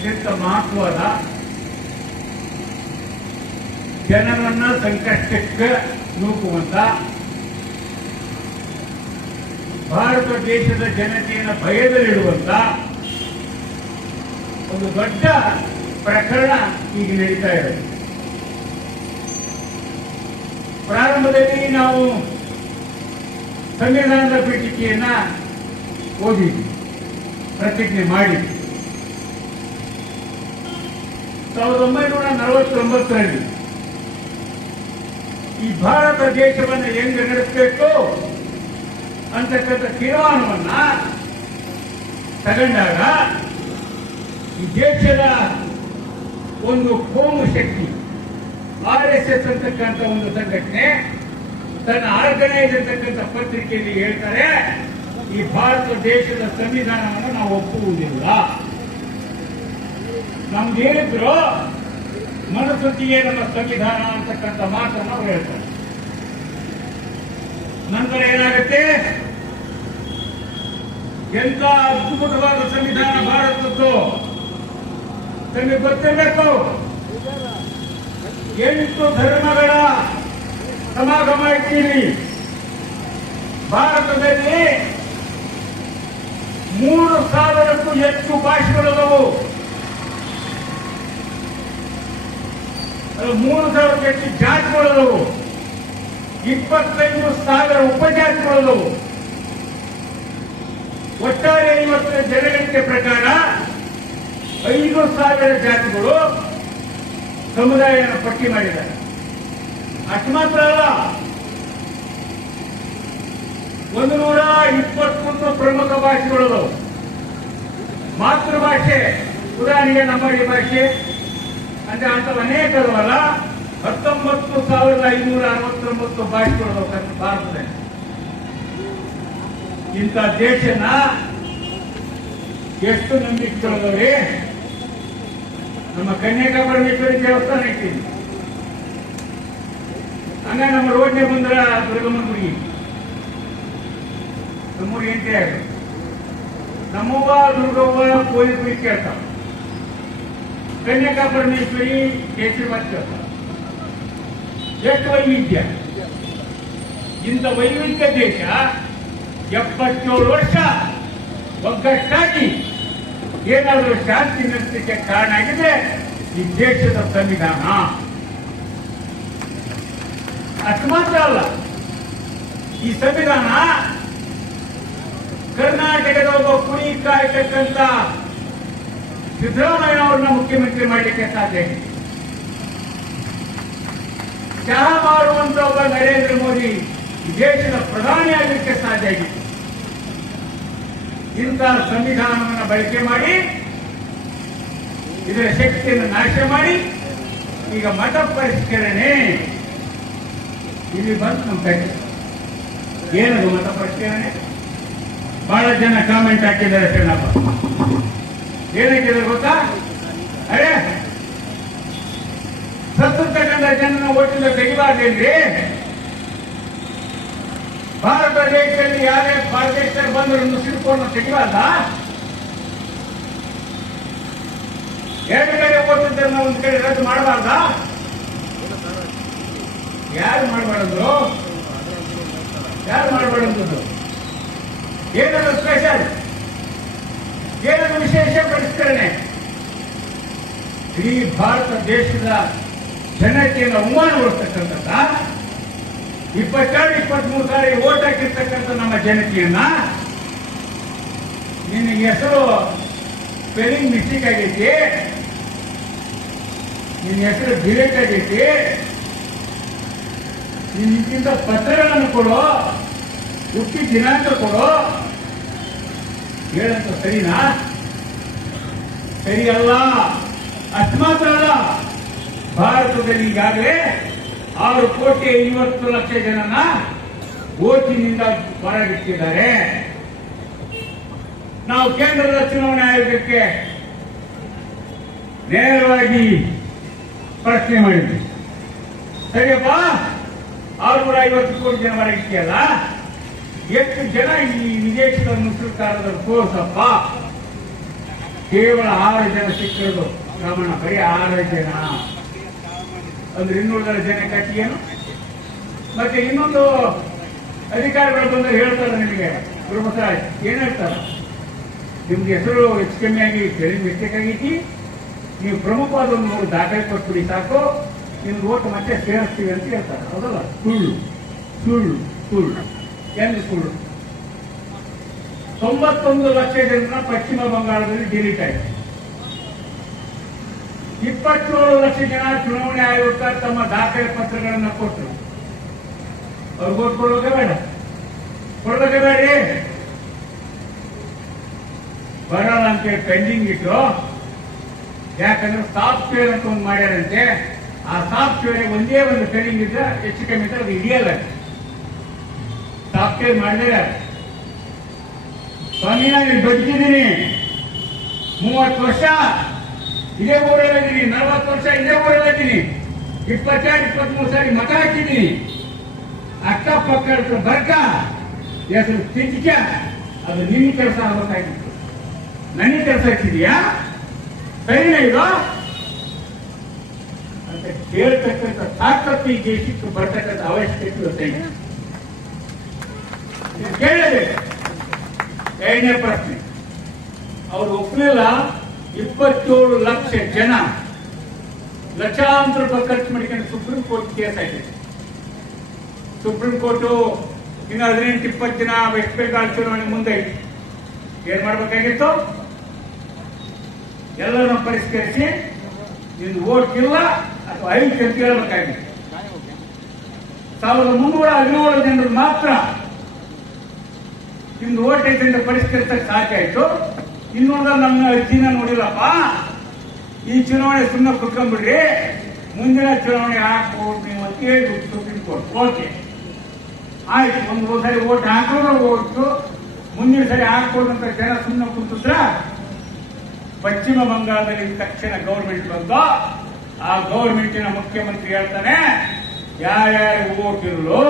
ಅತ್ಯಂತ ಮಹತ್ವದ ಜನರನ್ನ ಸಂಕಷ್ಟಕ್ಕೆ ನೂಕುವಂತ, ಭಾರತ ದೇಶದ ಜನತೆಯನ್ನು ಭಯದಲ್ಲಿಡುವಂತ ಒಂದು ದೊಡ್ಡ ಪ್ರಕರಣ ಈಗ ನಡೀತಾ ಇದೆ. ಪ್ರಾರಂಭದಲ್ಲಿ ನಾವು ಸಂವಿಧಾನದ ಪೀಠಿಕೆಯನ್ನ ಓದಿದ್ವಿ, ಪ್ರತಿಜ್ಞೆ ಮಾಡಿದ್ವಿ. 1949ರಲ್ಲಿ ಈ ಭಾರತ ದೇಶವನ್ನು ಹೆಂಗ ನಡೆಸಬೇಕು ಅಂತಕ್ಕಂಥ ತೀರ್ಮಾನವನ್ನ ತಗೊಂಡಾಗ ಈ ದೇಶದ ಒಂದು ಕೋಮು ಶಕ್ತಿ RSS ಅಂತಕ್ಕಂಥ ಒಂದು ಸಂಘಟನೆ ತನ್ನ ಆರ್ಗನೈಸ್ ಅಂತಕ್ಕಂಥ ಪತ್ರಿಕೆಯಲ್ಲಿ ಹೇಳ್ತಾರೆ, ಈ ಭಾರತ ದೇಶದ ಸಂವಿಧಾನವನ್ನು ನಾವು ಒಪ್ಪುವುದಿಲ್ಲ. ನಮ್ಗೇನಿದ್ರು ಮನುಸ್ಮೃತಿಯೇ ನಮ್ಮ ಸಂವಿಧಾನ ಅಂತಕ್ಕಂಥ ಮಾತನ್ನು ಅವರು ಹೇಳ್ತಾರೆ. ನಂತರ ಏನಾಗುತ್ತೆ, ಎಂತ ಅದ್ಭುತವಾದ ಸಂವಿಧಾನ ಭಾರತದ್ದು ತಮಗೆ ಗೊತ್ತಿರಬೇಕು. 8 ಧರ್ಮಗಳ ಸಮಾಗಮ ಇದ್ದೀರಿ. ಭಾರತದಲ್ಲಿ 3000ಕ್ಕೂ ಹೆಚ್ಚು ಭಾಷೆಗಳಿದ್ದವು. 3000ಕ್ಕೂ ಹೆಚ್ಚು ಜಾತಿಗಳಿದ್ದವು. 25,000 ಉಪಜಾತಿಗಳಿದ್ದವು. ಒಟ್ಟಾರೆ ಇವತ್ತು ಜನಗಣತಿ ಪ್ರಕಾರ 5,000 ಜಾತಿಗಳು ಸಮುದಾಯವನ್ನು ಪಟ್ಟಿ ಮಾಡಿದ್ದಾರೆ. ಅಷ್ಟು ಮಾತ್ರ ಅಲ್ಲ, 121 ಪ್ರಮುಖ ಭಾಷೆಗಳು. ಮಾತೃಭಾಷೆ ಉದಾಹರಣೆಗೆ ನಮ್ಮ ಈ ಭಾಷೆ ಅಂದ್ರೆ ಅಂತ ಅನೇಕವಲ್ಲ, 19,569 ಭಾಷೆಗಳು ಭಾರತದಲ್ಲಿ. ಇಂಥ ದೇಶನ ಎಷ್ಟು ನಂಬಿಕೆಗಳದವ್ರಿ? ನಮ್ಮ ಕನ್ಯಾಕುಮಾರಿ ಪರಮೇಶ್ವರಿ ದೇವಸ್ಥಾನ ಇಟ್ಟಿದ್ವಿ, ಹಂಗ ನಮ್ಮ ರೋಡ್ನೆ ಬಂದ್ರ ದುರ್ಗಮ್ಮನ ಗುಡಿ, ನಮ್ಮೂರು ಎಂಟೆ ಆಗ ನಮ್ಮವ್ವ ದುರ್ಗವ್ವ ಕೋಳಿ ಗುಡಿ ಕೇಳ್ತಾವ, ಕನ್ಯಾಕುಮಾರಿ ಪರಮೇಶ್ವರಿ ಕೇಸರಿ ಕೇಳ್ತಾವ. ಎಷ್ಟು ವೈವಿಧ್ಯ! ಇಂಥ ವೈವಿಧ್ಯ ದೇಶ 77 ವರ್ಷ ಒಗ್ಗಟ್ಟಾಗಿ ಏನಾದರೂ ಶಾಂತಿ ನಡೆಸಲಿಕ್ಕೆ ಕಾರಣ ಆಗಿದೆ ಈ ದೇಶದ ಸಂವಿಧಾನ. ಅಷ್ಟು ಮಾತ್ರ ಅಲ್ಲ, ಈ ಸಂವಿಧಾನ ಕರ್ನಾಟಕದ ಒಬ್ಬ ಕುಡಿ ಕಾಯ್ತಕ್ಕಂಥ ಸಿದ್ದರಾಮಯ್ಯ ಅವ್ರನ್ನ ಮುಖ್ಯಮಂತ್ರಿ ಮಾಡಲಿಕ್ಕೆ ಸಾಧ್ಯ ಇದೆ. ಚಹಾ ಮಾಡುವಂತ ಒಬ್ಬ ನರೇಂದ್ರ ಮೋದಿ ಈ ದೇಶದ ಪ್ರಧಾನಿ ಆಗಲಿಕ್ಕೆ ಸಾಧ್ಯ ಆಗಿತ್ತು. ಇಂಥ ಸಂವಿಧಾನವನ್ನು ಬಳಕೆ ಮಾಡಿ ಇದರ ಶಕ್ತಿಯನ್ನು ನಾಶ ಮಾಡಿ ಈಗ ಮತ ಪರಿಷ್ಕರಣೆ ಇಲ್ಲಿ ಬಂತು ನಮ್ಮ ಕಡೆ. ಏನದು ಮತ ಪರಿಷ್ಕರಣೆ? ಬಹಳ ಜನ ಕಾಮೆಂಟ್ ಹಾಕಿದ್ದಾರೆ ಚೆನ್ನಪ್ಪ. ಏನಾಗಿದೆ ಗೊತ್ತಾ? ಅರೆ ಸತ್ತಕ್ಕಂಥ ಜನನ ಒಟ್ಟಿಂದ ತೆಗಿಬಾರ್ದೇನ್ರಿ? ಭಾರತ ದೇಶದಲ್ಲಿ ಯಾರೇ ಭಾರತೇಶರು ಬಂದರು ಮುಸ್ಲಿಂ ತೆಗಿಬಾರ್ದ? 2 ಕಡೆ ಓಟಿದ್ದನ್ನು ಒಂದು ಕಡೆ ರದ್ದು ಮಾಡಬಾರ್ದ? ಯಾರು ಮಾಡಬಾರ್ದು? ಯಾರು ಮಾಡಬಾರ್ದು? ಏನಾದ್ರು ಸ್ಪೆಷಲ್, ಏನಾದ್ರು ವಿಶೇಷ ಪರಿಷ್ಕರಣೆ? ಇಡೀ ಭಾರತ ದೇಶದ ಜನತೆಯನ್ನು ಅವಮಾನಗೊಳಿಸ್ತಕ್ಕಂಥ 22-23 ಸಾರಿ ಓಟ್ ಹಾಕಿರ್ತಕ್ಕಂಥ ನಮ್ಮ ಜನತೆಯನ್ನ ನಿನಗೆ ಹೆಸರು ಸ್ಪೆಲ್ಲಿಂಗ್ ಮಿಸ್ಟೇಕ್ ಆಗೈತಿ, ನಿನ್ನ ಹೆಸರು ಡಿಲೇಟ್ ಆಗೈತಿ, ನಿನ್ಗಿಂತ ಪತ್ರಗಳನ್ನು ಕೊಡೋ, ಹುಟ್ಟಿ ದಿನಾಂಕ ಕೊಡೋ ಹೇಳಂತ ಸರಿನಾ? ಸರಿಯಲ್ಲ. ಅಷ್ಟು ಮಾತ್ರ ಅಲ್ಲ, ಭಾರತದಲ್ಲಿ ಈಗಾಗಲೇ 6,50,00,000 ಜನನ ಓಟಿನಿಂದ ಹೊರಗಿಟ್ಟಿದ್ದಾರೆ. ನಾವು ಕೇಂದ್ರದ ಚುನಾವಣಾ ಆಯೋಗಕ್ಕೆ ನೇರವಾಗಿ ಪ್ರಶ್ನೆ ಮಾಡಿದ್ವಿ, ಸರಿಯಪ್ಪ 650 ಕೋಟಿ ಜನ ಹೊರಗಿಟ್ಟಿಯಲ್ಲ, ಎಷ್ಟು ಜನ ಈ ವಿದೇಶದ ಮುಸ್ಲಿಂ ತೋರ್ಸಪ್ಪ. ಕೇವಲ 6 ಜನ ಸಿಕ್ಕಿರೋದು ಪ್ರಮಾಣ, ಬರೀ 6 ಜನ ಅಂದ್ರೆ 200 ಜನ ಕಟ್ಟಿ ಏನು. ಮತ್ತೆ ಇನ್ನೊಂದು ಅಧಿಕಾರಿಗಳು ಬಂದ್ರೆ ಹೇಳ್ತಾರೆ ನಿಮಗೆ, ಗುರುಮಸಾಜ್ ಏನ್ ಹೇಳ್ತಾರ, ನಿಮ್ಗೆ ಹೆಸರು ಹೆಚ್ಚು ಕಮ್ಮಿ ಆಗಿ ಸ್ಪೆಲ್ಲಿಂಗ್ ಮಿಸ್ಟೇಕ್ ಆಗೈತಿ, ನೀವು ಪ್ರಮುಖವಾದ ಒಂದು 3 ದಾಖಲೆ ಕೊಟ್ಬಿಡಿ ಸಾಕು, ನಿಮ್ಗೆ ಓಟ್ ಮತ್ತೆ ಸೇರಿಸ್ತೀವಿ ಅಂತ ಹೇಳ್ತಾರೆ. ಹೌದಲ್ಲ? ಸುಳ್ಳು ಸುಳ್ಳು ಸುಳ್ಳು. ಎಂದು ಸುಳ್ಳು. 91 ಲಕ್ಷ ಜನರನ್ನ ಪಶ್ಚಿಮ ಬಂಗಾಳದಲ್ಲಿ ಡಿಲೀಟ್ ಆಯಿತು. 27 ಲಕ್ಷ ಜನ ಚುನಾವಣೆ ಆಯೋಗ ತಮ್ಮ ದಾಖಲೆ ಪತ್ರಗಳನ್ನು ಕೊಟ್ಟರು. ಅವ್ರಿಗೆ ಓಟ್ ಕೊಡೋದೇ ಬೇಡ, ಕೊಡೋದೇ ಬೇಡ್ರಿ, ಬರಲ್ಲ ಅಂತೇಳಿ ಪೆಂಡಿಂಗ್ ಇಟ್ಟು. ಯಾಕಂದ್ರೆ ಸಾಫ್ಟ್ವೇರ್ ಅಂತ ಒಂದು ಮಾಡ್ಯಾರಂತೆ, ಆ ಸಾಫ್ಟ್ವೇರ್ ಒಂದೇ ಒಂದು ಪೆಂಡಿಂಗ್ ಇದ್ರೆ ಹೆಚ್ಚು ಕಮ್ಮಿ ಇದ್ರೆ ಅದು ಹಿಡಿಯಲ್ಲ. ಸಾಫ್ಟ್ವೇರ್ ಮಾಡಿದ್ರೆ ಸ್ವಾಮಿ ನಾನು ಬದುಕಿದ್ದೀನಿ, 30 ವರ್ಷ ಇದೇ ಊರಲ್ಲಿದ್ದೀನಿ, 40 ವರ್ಷ ಇದೇ ಊರಲ್ಲಿದ್ದೀನಿ, 22-23 ಸಾರಿ ಮತ ಹಾಕಿದ್ದೀನಿ, ಅಕ್ಕಪಕ್ಕ ಬರ್ಕ ಹೆಸರು ತಿಂಚಿಕ, ಅದು ನಿಮ್ಮ ಕೆಲಸ ಆಗಬೇಕಾಗಿತ್ತು, ನನಗೆ ಕೆಲಸ ಹಾಕಿದೀಯಾ, ಸರಿನಾ ಇದು ಅಂತ ಕೇಳ್ತಕ್ಕಂಥ ತಾಕತ್ತು ಈ ದೇಶಕ್ಕೆ ಬರ್ತಕ್ಕಂಥ ಅವಶ್ಯಕತೆ ಇವತ್ತೈತೆ. ಕೇಳಬೇಕು. ಎರಡನೇ ಪ್ರಶ್ನೆ, ಅವ್ರು ಒಪ್ಪಲಿಲ್ಲ. 27 ಲಕ್ಷ ಜನ ಲಕ್ಷಾಂತರ ರೂಪಾಯಿ ಖರ್ಚು ಮಾಡಿಕೊಂಡು ಸುಪ್ರೀಂ ಕೋರ್ಟ್ ಕೇಸ್ ಆಗಿದೆ. ಸುಪ್ರೀಂ ಕೋರ್ಟು ಇನ್ನು 18-20 ದಿನ ವೆಸ್ಟ್ ಬೆಂಗಾಲ್ ಚುನಾವಣೆ ಮುಂದೆ ಏನ್ ಮಾಡ್ಬೇಕಾಗಿತ್ತು, ಎಲ್ಲರನ್ನ ಪರಿಷ್ಕರಿಸಿ ನಿಮ್ದು ಓಟ್ ಇಲ್ಲ ಅಥವಾ 5 ಅಂತ ಹೇಳ್ಬೇಕಾಗಿತ್ತು. 1317 ಜನರು ಮಾತ್ರ ನಿಮ್ದು ಓಟ್ ಐತೆ ಅಂತ ಪರಿಷ್ಕರಿಸಕ್ಕೆ ಸಾಧ್ಯ ಆಯ್ತು. ಇನ್ನೊಂದು ನಮ್ಮ ಅರ್ಜಿನ ನೋಡಿಲ್ಲಪ್ಪ, ಈ ಚುನಾವಣೆ ಸುಮ್ಮನೆ ಕುತ್ಕೊಂಡ್ಬಿಡ್ರಿ, ಮುಂದಿನ ಚುನಾವಣೆ ಹಾಕ್ಬೋದು ನೀವು ಅಂತ ಹೇಳಿ ಸುಪ್ರೀಂ ಕೋರ್ಟ್. ಓಕೆ ಆಯ್ತು, ಒಂದು ಸರಿ ಓಟ್ ಹಾಕೋದು ಓಟು, ಮುಂದಿನ ಸರಿ ಹಾಕ್ಬೋದಂತ ಜನ ಸುಮ್ಮನೆ ಕುಂತಿದ್ರ ಪಶ್ಚಿಮ ಬಂಗಾಳದಲ್ಲಿ ತಕ್ಷಣ ಗೌರ್ಮೆಂಟ್ ಬಂದು ಆ ಗೌರ್ಮೆಂಟಿನ ಮುಖ್ಯಮಂತ್ರಿ ಹೇಳ್ತಾನೆ, ಯಾರ್ಯಾರು ಓಟ್ ಇರಲು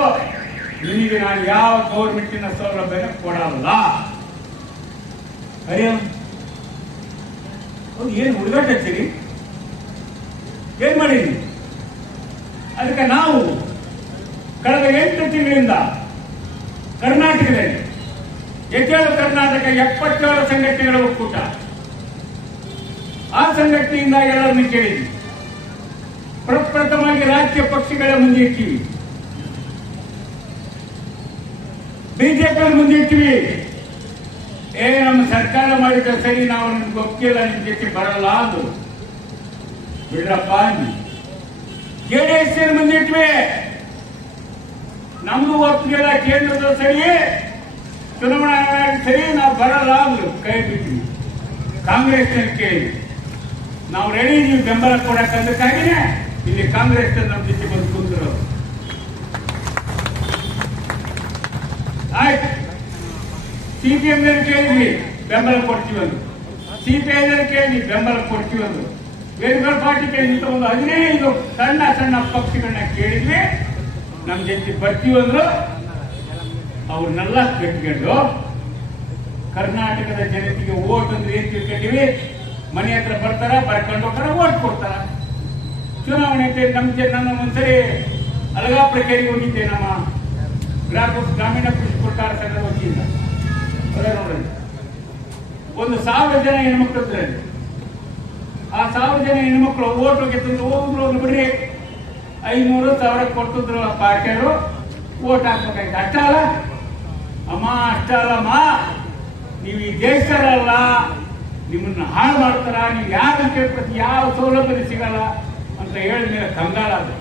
ನಿಮಗೆ ನಾನು ಯಾವ ಗೌರ್ಮೆಂಟಿನ ಸೌಲಭ್ಯನ ಕೊಡಲ್ಲ. ಏನು ಹುಡುಗಾಟ ಹಚ್ಚಿರಿ, ಏನ್ ಮಾಡಿರಿ? ಅದಕ್ಕೆ ನಾವು ಕಳೆದ 8 ತಿಂಗಳಿಂದ ಕರ್ನಾಟಕದಲ್ಲಿ ಎದ್ದೇಳು ಕರ್ನಾಟಕ 77 ಸಂಘಟನೆಗಳ ಒಕ್ಕೂಟ, ಆ ಸಂಘಟನೆಯಿಂದ ಎಲ್ಲರನ್ನು ಕೇಳಿದ್ವಿ. ಪ್ರಪ್ರಥಮವಾಗಿ ರಾಜ್ಯ ಪಕ್ಷಗಳ ಮುಂದೆ ಇರ್ತೀವಿ, ಬಿಜೆಪಿ ಮುಂದೆ ಇರ್ತೀವಿ. ನಮ್ಮ ಸರ್ಕಾರ ಮಾಡಿದ್ರೆ ಸರಿ, ನಾವು ನಿಮ್ಗೆ ಒಪ್ಪಿಲ್ಲ, ನಿಮ್ ಜೊತೆ ಬರಲ್ಲ ಅಂದು ಬಿಡ್ರಪ್ಪ. ಜೆಡಿಎಸ್ ಮುಂದೆ ಇಟ್ವಿ, ನಮ್ದು ಒಪ್ಪಿಲ್ಲ, ಕೇಂದ್ರದ ಸರಿ, ಚುನಾವಣಾ ಆಯೋಗ ಸರಿ, ನಾವು ಬರಲ್ಲ ಅಂದ್ರು, ಕೈ ಬಿಟ್ವಿ. ಕಾಂಗ್ರೆಸ್ ಕೇಳಿ ನಾವು ರೆಡಿ, ನೀವು ಬೆಂಬಲ ಕೊಡಕ್ಕಂದಕ್ಕಾಗಿನೇ ಇಲ್ಲಿ ಕಾಂಗ್ರೆಸ್ ನಮ್ಮ ಜೊತೆ ಬಂದು ಕುಂದ್ರು. ಆಯ್ತು, ಸಿಪಿಎಂ ಕೇಳಿದ್ವಿ, ಬೆಂಬಲ ಕೊಡ್ತೀವಿ ಅಂದ್ರು. ಸಿಪಿಐ ಕೇಳಿದ್ವಿ, ಬೆಂಬಲ ಕೊಡ್ತೀವಿ ಅಂದ್ರು. ಬೇರೆ ಪಾರ್ಟಿ ಕೇಳಿದ ಒಂದು 15 ಸಣ್ಣ ಸಣ್ಣ ಪಕ್ಷಗಳನ್ನ ಕೇಳಿದ್ವಿ, ನಮ್ ಜೊತೆ ಬರ್ತೀವಿ ಅಂದ್ರು. ಅವ್ರನ್ನೆಲ್ಲ ಕಟ್ಕೊಂಡು ಕರ್ನಾಟಕದ ಜನತೆಗೆ ಓಟ್ ಅಂದ್ರೆ ಏನ್ ತಿಳ್ಕೊಂಡಿವಿ, ಮನೆ ಹತ್ರ ಬರ್ತಾರ, ಬರ್ಕೊಂಡು ಹೋಗ್ತಾರ, ಓಟ್ ಕೊಡ್ತಾರ. ಚುನಾವಣೆ ನನ್ನ ಒಂದ್ಸರಿ ಅಲಗಾಪುರ ಕೇರಿಗೆ ಹೋಗಿದ್ದೆ, ನಮ್ಮ ಗ್ರಾಮೀಣ ಕೃಷಿ ಸರ್ಕಾರ ಸಂಘದ ವತಿಯಿಂದ. ನೋಡ್ರಿ, 1,000 ಜನ ಹೆಣ್ಮಕ್ಳು ಇದ್ರಲ್ಲಿ, ಆ 1000 ಜನ ಹೆಣ್ಮಕ್ಳು ಓಟ್ ಹೋಗಿದ್ರು. ಹೋಗ್ರು ಬಿಡ್ರಿ, 500,000 ಕೊಟ್ಟಿದ್ರು ಆ ಪಾರ್ಟಿಯವರು, ಓಟ್ ಹಾಕ್ಬೇಕಾಯ್ತು. ಅಷ್ಟ ಅಲ್ಲ ಅಮ್ಮ, ಅಷ್ಟ ಅಲ್ಲಮ್ಮ, ನೀವು ಈ ದೇಶದಲ್ಲ, ನಿಮ್ಮನ್ನ ಹಾಳು ಮಾಡ್ತಾರ, ನೀವು ಯಾರು ಕೇಳ್ಕೊತಿ, ಯಾವ ಸೌಲಭ್ಯ ಸಿಗಲ್ಲ ಅಂತ ಹೇಳಿದ್ಮೇಲೆ ಕಂಗಾಲ ಅದು.